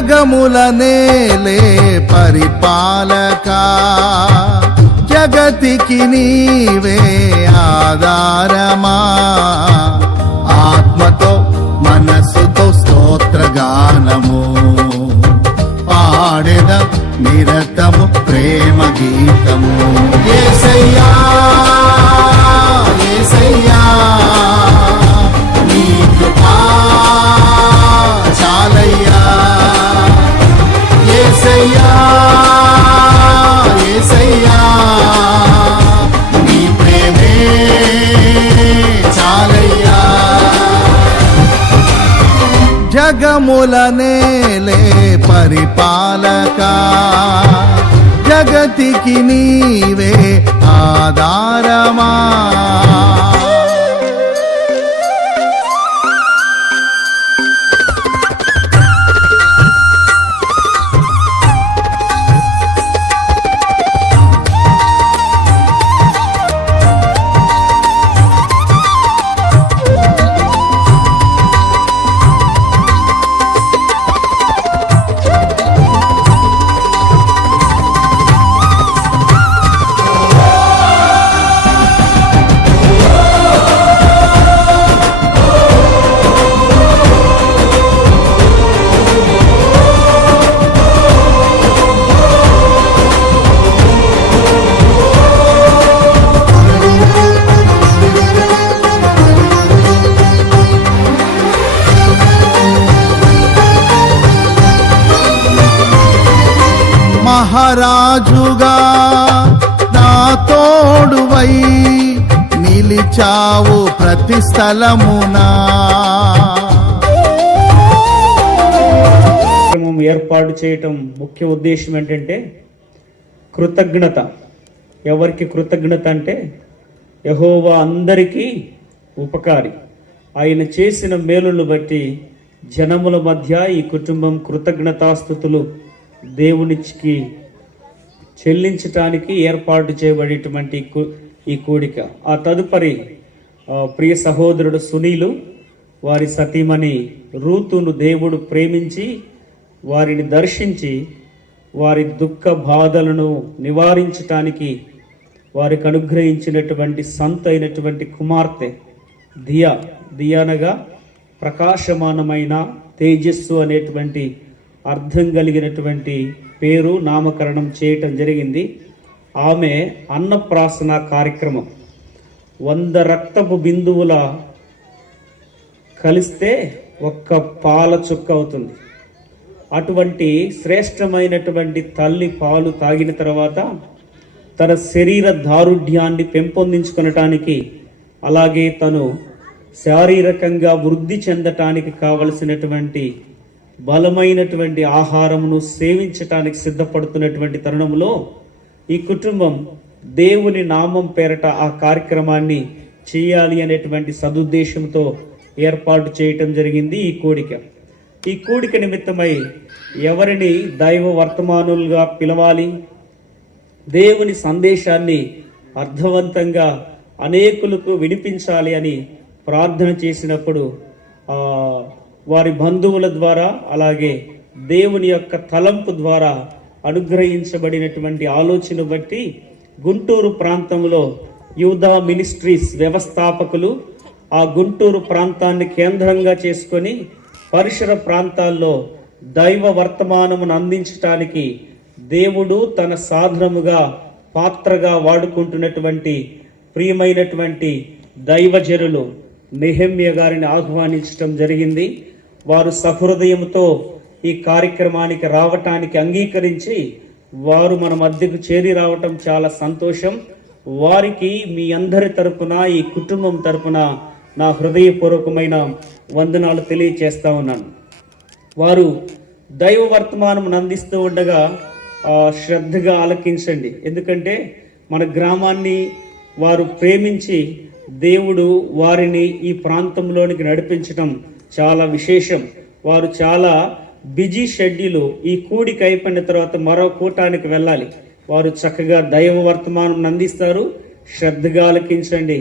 జగముల నేలే పరిపాలక, జగతికి నీవే ఆధారమా. ఆత్మతో మనస్సుతో స్తోత్రగానము పాడెద నిరతము ప్రేమ గీతము. యేసయ్యా యేసయ్యా నీ కృపా చాలయ్యా. యేసయ్యా యేసయ్యా నీ ప్రేమే చాలయ్యా. జగముల నేలే పరిపాలక, జగతికి నీవే ఆధారమా. మహారాజుగా నా తోడువై నిలిచావు ప్రతి స్థలమునా. ఏర్పాటు చేయటం ముఖ్య ఉద్దేశం ఏంటంటే కృతజ్ఞత. ఎవరికి కృతజ్ఞత అంటే యెహోవా అందరికీ ఉపకారి. ఆయన చేసిన మేలును బట్టి జనముల మధ్య ఈ కుటుంబం కృతజ్ఞతాస్తుతులు దేవునికి చెల్లించటానికి ఏర్పాటు చేయబడేటువంటి ఈ కూడిక. ఆ తదుపరి ప్రియ సహోదరుడు సునీలు వారి సతీమణి రూతును దేవుడు ప్రేమించి వారిని దర్శించి వారి దుఃఖ బాధలను నివారించటానికి వారికి అనుగ్రహించినటువంటి సంత అయినటువంటి కుమార్తె దియానగా ప్రకాశమానమైన తేజస్సు అనేటువంటి అర్థం కలిగినటువంటి పేరు నామకరణం చేయటం జరిగింది. ఆమె అన్నప్రాసన కార్యక్రమం 100 రక్తపు బిందువుల కలిస్తే ఒక్క పాల చుక్క అవుతుంది. అటువంటి శ్రేష్టమైనటువంటి తల్లి పాలు తాగిన తర్వాత తన శరీర దారుఢ్యాన్ని పెంపొందించుకొనటానికి, అలాగే తను శారీరకంగా వృద్ధి చెందటానికి కావలసినటువంటి బలమైనటువంటి ఆహారమును సేవించటానికి సిద్ధపడుతున్నటువంటి తరుణంలో ఈ కుటుంబం దేవుని నామం పేరట ఆ కార్యక్రమాన్ని చేయాలి అనేటువంటి సదుద్దేశంతో ఏర్పాటు చేయటం జరిగింది. ఈ కూడిక నిమిత్తమై ఎవరిని దైవ వర్తమానులుగా పిలవాలి, దేవుని సందేశాన్ని అర్థవంతంగా అనేకులకు వినిపించాలి అని ప్రార్థన చేసినప్పుడు వారి బంధువుల ద్వారా, అలాగే దేవుని యొక్క తలంపు ద్వారా అనుగ్రహించబడినటువంటి ఆలోచన బట్టి గుంటూరు ప్రాంతంలో యూదా మినిస్ట్రీస్ వ్యవస్థాపకులు ఆ గుంటూరు ప్రాంతాన్ని కేంద్రంగా చేసుకొని పరిసర ప్రాంతాల్లో దైవ వర్తమానమును అందించటానికి దేవుడు తన సాధనముగా పాత్రగా వాడుకుంటున్నటువంటి ప్రియమైనటువంటి దైవజనులు నెహెమ్య గారిని ఆహ్వానించడం జరిగింది. వారు సహృదయంతో ఈ కార్యక్రమానికి రావటానికి అంగీకరించి వారు మన మధ్యకు చేరి రావటం చాలా సంతోషం. వారికి మీ అందరి తరపున, ఈ కుటుంబం తరపున నా హృదయపూర్వకమైన వందనాలు తెలియచేస్తా ఉన్నాను. వారు దైవ వర్తమానం అందిస్తూ ఉండగా శ్రద్ధగా ఆలకించండి. ఎందుకంటే మన గ్రామాన్ని వారు ప్రేమించి దేవుడు వారిని ఈ ప్రాంతంలోనికి నడిపించడం చాలా విశేషం. వారు చాలా బిజీ షెడ్యూల్. ఈ కూడిక అయిపోయిన తర్వాత మరో కూటానికి వెళ్ళాలి. వారు చక్కగా దైవ వర్తమానం అందిస్తారు. శ్రద్ధగా ఆలకించండి.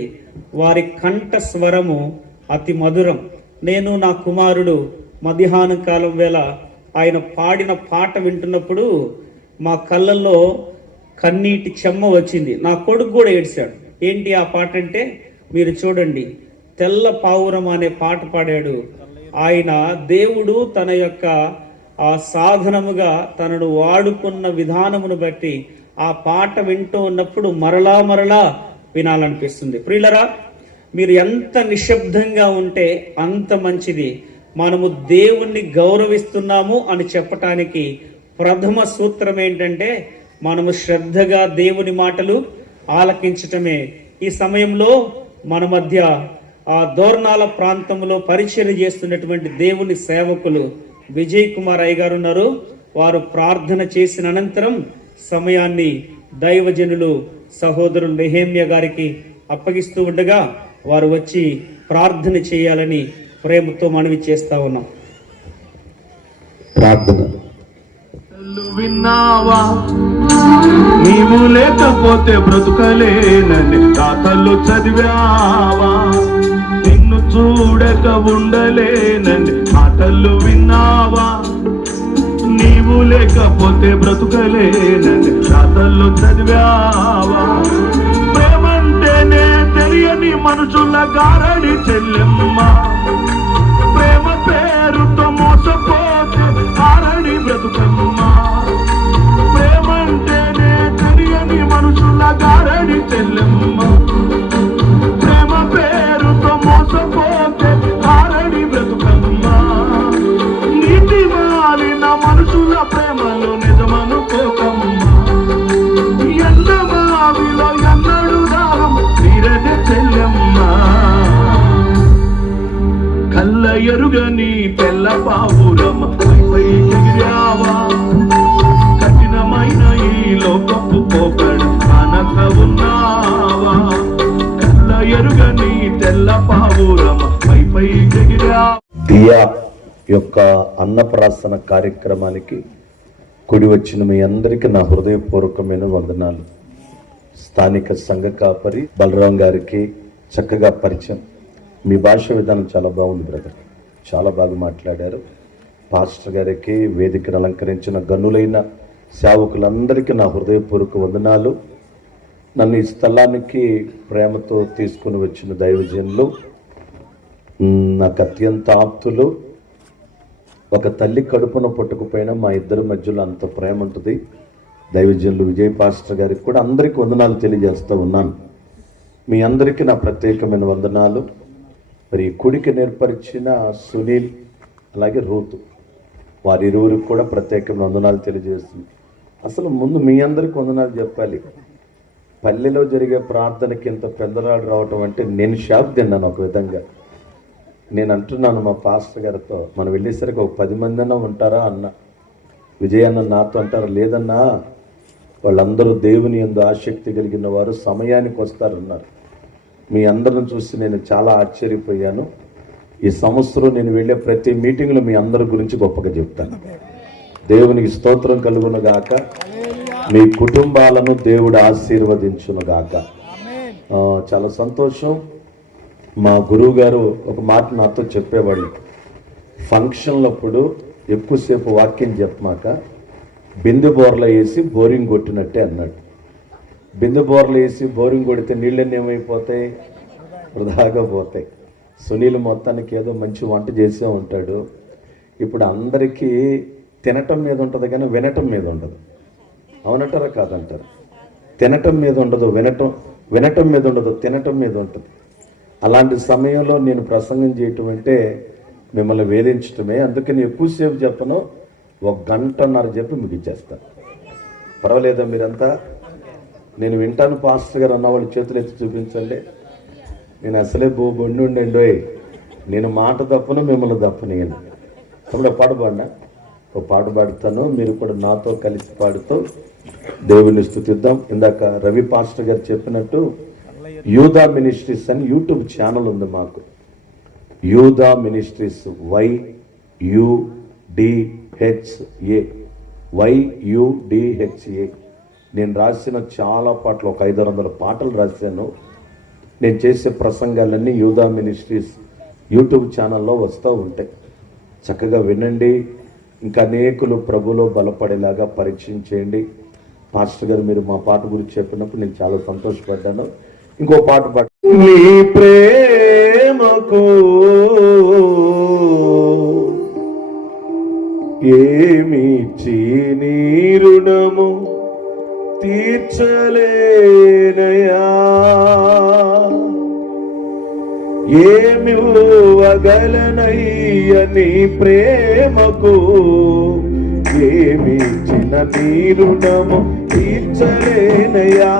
వారి కంఠ స్వరము అతి మధురం. నేను నా కుమారుడు మధ్యాహ్నం కాలం వేళ ఆయన పాడిన పాట వింటున్నప్పుడు మా కళ్ళల్లో కన్నీటి చెమ్మ వచ్చింది. నా కొడుకు కూడా ఏడ్చాడు. ఏంటి ఆ పాట అంటే, మీరు చూడండి, తెల్ల పావురం అనే పాట పాడాడు. ఆయన దేవుడు తన యొక్క ఆ సాధనముగా తనను వాడుకున్న విధానమును బట్టి ఆ పాట వింటూ ఉన్నప్పుడు మరలా మరలా వినాలనిపిస్తుంది. ప్రియులరా, మీరు ఎంత నిశ్శబ్దంగా ఉంటే అంత మంచిది. మనము దేవుణ్ణి గౌరవిస్తున్నాము అని చెప్పటానికి ప్రథమ సూత్రం ఏంటంటే, మనము శ్రద్ధగా దేవుని మాటలు ఆలకించటమే. ఈ సమయంలో మన మధ్య ఆ దోర్నాల ప్రాంతంలో పరిచయం చేస్తున్నటువంటి దేవుని సేవకులు విజయ్ కుమార్ అయ్య గారు ఉన్నారు. వారు ప్రార్థన చేసిన అనంతరం సమయాన్ని దైవజనులు సహోదరులు నెహేమ్య గారికి అప్పగిస్తూ ఉండగా వారు వచ్చి ప్రార్థన చేయాలని ప్రేమతో మనవి చేస్తా ఉన్నాం. ప్రార్థన. విన్నావా, నీవు లేకపోతే బ్రతుకలేనని రాతలు చదివావా, నిన్ను చూడక ఉండలేనని మాటలు విన్నావా, నీవు లేకపోతే బ్రతుకలేనని రాతలు చదివావా, ప్రేమంటేనే తెలియని మనుషుల గారడి చెల్లెమ్మ, ప్రేమ పేరుతో మోసపోతే ఆరడి బ్రతుకమ్మ, ప్రేమంటేనే తెలియని మనుషుల గారడి చెల్లెమ్మ, ప్రేమ పేరుతో మోసపోతే ఆరడి బ్రతుకమ్మ, నీతి మారిన మనుషుల ప్రేమలో నిజమనుకోకమ్మ, ఎండమావిలో ఎన్నడు దాహం తీరని చెల్లెమ్మ, కళ్ళ ఎరుగని తెల్ల పావురమ్మ పై ఎగిరావా, కఠినమైన ఈ లోకపు పోకడ కానక ఉన్నావా, కళ్ళ ఎరుగని తెల్ల పావురమ్మ పై ఎగిరావా. దియా యొక్క అన్నప్రాసన కార్యక్రమానికి కూడి వచ్చిన మీ అందరికీ నా హృదయపూర్వకమైన వందనాలు. స్థానిక సంఘ కాపరి బలరాం గారికి చక్కగా పరిచయం. మీ భాష విధానం చాలా బాగుంది బ్రదర్, చాలా బాగా మాట్లాడారు. పాస్టర్ గారికి, వేదికను అలంకరించిన గనులైన సేవకులందరికీ నా హృదయపూర్వక వందనాలు. నన్ను ఈ స్థలానికి ప్రేమతో తీసుకుని వచ్చిన దైవజనులు, నాకు అత్యంత ఆప్తులు, ఒక తల్లి కడుపున పుట్టకపోయినా మా ఇద్దరి మధ్యలో అంత ప్రేమ ఉంటుంది. దైవజనులు విజయ్ పాస్టర్ గారికి కూడా అందరికీ వందనాలు తెలియజేస్తూ ఉన్నాను. మీ అందరికీ నా ప్రత్యేకమైన వందనాలు. మరి కుడికి నేర్పరిచిన సునీల్ అలాగే రూతు, వారిరువురికి కూడా ప్రత్యేకమైన వందనాలు తెలియజేస్తుంది. అసలు ముందు మీ అందరికీ వందనాలు చెప్పాలి. పల్లెలో జరిగే ప్రార్థనకి ఇంత పెద్దరాడు రావటం అంటే నేను షాక్ తిన్నాను. ఒక విధంగా నేను అంటున్నాను మా పాస్టర్ గారితో, మనం వెళ్ళేసరికి ఒక 10 మంది అన్నా ఉంటారా అన్న. విజయ్ అన్న నాతో అంటారు, లేదన్నా వాళ్ళందరూ దేవుని యందు ఆసక్తి కలిగిన వారు, సమయానికి వస్తారన్నారు. మీ అందరిని చూసి నేను చాలా ఆశ్చర్యపోయాను. ఈ సంవత్సరం నేను వెళ్ళే ప్రతి మీటింగ్లో మీ అందరి గురించి గొప్పగా చెప్తాను. దేవునికి స్తోత్రం కలుగునుగాక. మీ కుటుంబాలను దేవుడు ఆశీర్వదించునుగాక. చాలా సంతోషం. మా గురువు గారు ఒక మాట నాతో చెప్పేవాళ్ళు, ఫంక్షన్లప్పుడు ఎక్కువసేపు వాక్యం చెప్పమాక బిందె బోర్ల వేసి బోరింగ్ కొట్టినట్టే అన్నాడు. బిందె బోర్లు వేసి బోరింగ్ కొడితే నీళ్ళన్నీ ఏమైపోతాయి? వృధాగా పోతాయి. సునీల్ మొత్తానికి ఏదో మంచి వంట చేసే ఉంటాడు. ఇప్పుడు అందరికీ తినటం మీద ఉంటుంది కానీ వినటం మీద ఉండదు. అవునంటారా కాదంటారు? తినటం మీద ఉండదు, వినటం మీద ఉండదు, తినటం మీద ఉంటుంది. అలాంటి సమయంలో నేను ప్రసంగం చేయటం అంటే మిమ్మల్ని వేధించటమే. అందుకని ఎక్కువసేపు చెప్పను, 1 గంటన్నర చెప్పి మీకు ఇచ్చేస్తాను. పర్వాలేదా మీరంతా? నేను వింటాను పాస్టర్ గారు అన్నవాళ్ళు చేతులు ఎత్తి చూపించండి. నేను అసలే బొండి ఉండేండోయ్, నేను మాట తప్పను, మిమ్మల్ని తప్పనియను. అప్పుడు పాట పాడినా, ఒక పాట పాడుతాను, మీరు కూడా నాతో కలిసి పాడుతూ దేవుని స్తుతిద్దాం. ఇందాక రవి పాస్టర్ గారు చెప్పినట్టు యూదా మినిస్ట్రీస్ అని యూట్యూబ్ ఛానల్ ఉంది మాకు. యూదా మినిస్ట్రీస్ YUDHA. నేను రాసిన చాలా పాటలు, ఒక 500 పాటలు రాశాను. నేను చేసే ప్రసంగాలన్నీ యూదా మినిస్ట్రీస్ యూట్యూబ్ ఛానల్లో వస్తూ ఉంటాయి. చక్కగా వినండి, ఇంకా అనేకులు ప్రభులో బలపడేలాగా పరిచయం చేయండి. పాస్టర్ గారు మీరు మా పాట గురించి చెప్పినప్పుడు నేను చాలా సంతోషపడ్డాను. ఇంకో పాట పాడు. నీ ప్రేమకు ఏమిచ్చి నీ రుణము తీర్చలేనయా, ఏమివ్వగలనయ్య నీ ప్రేమకు, ఏమిచ్చిన నీ రుణము తీర్చలేనయా.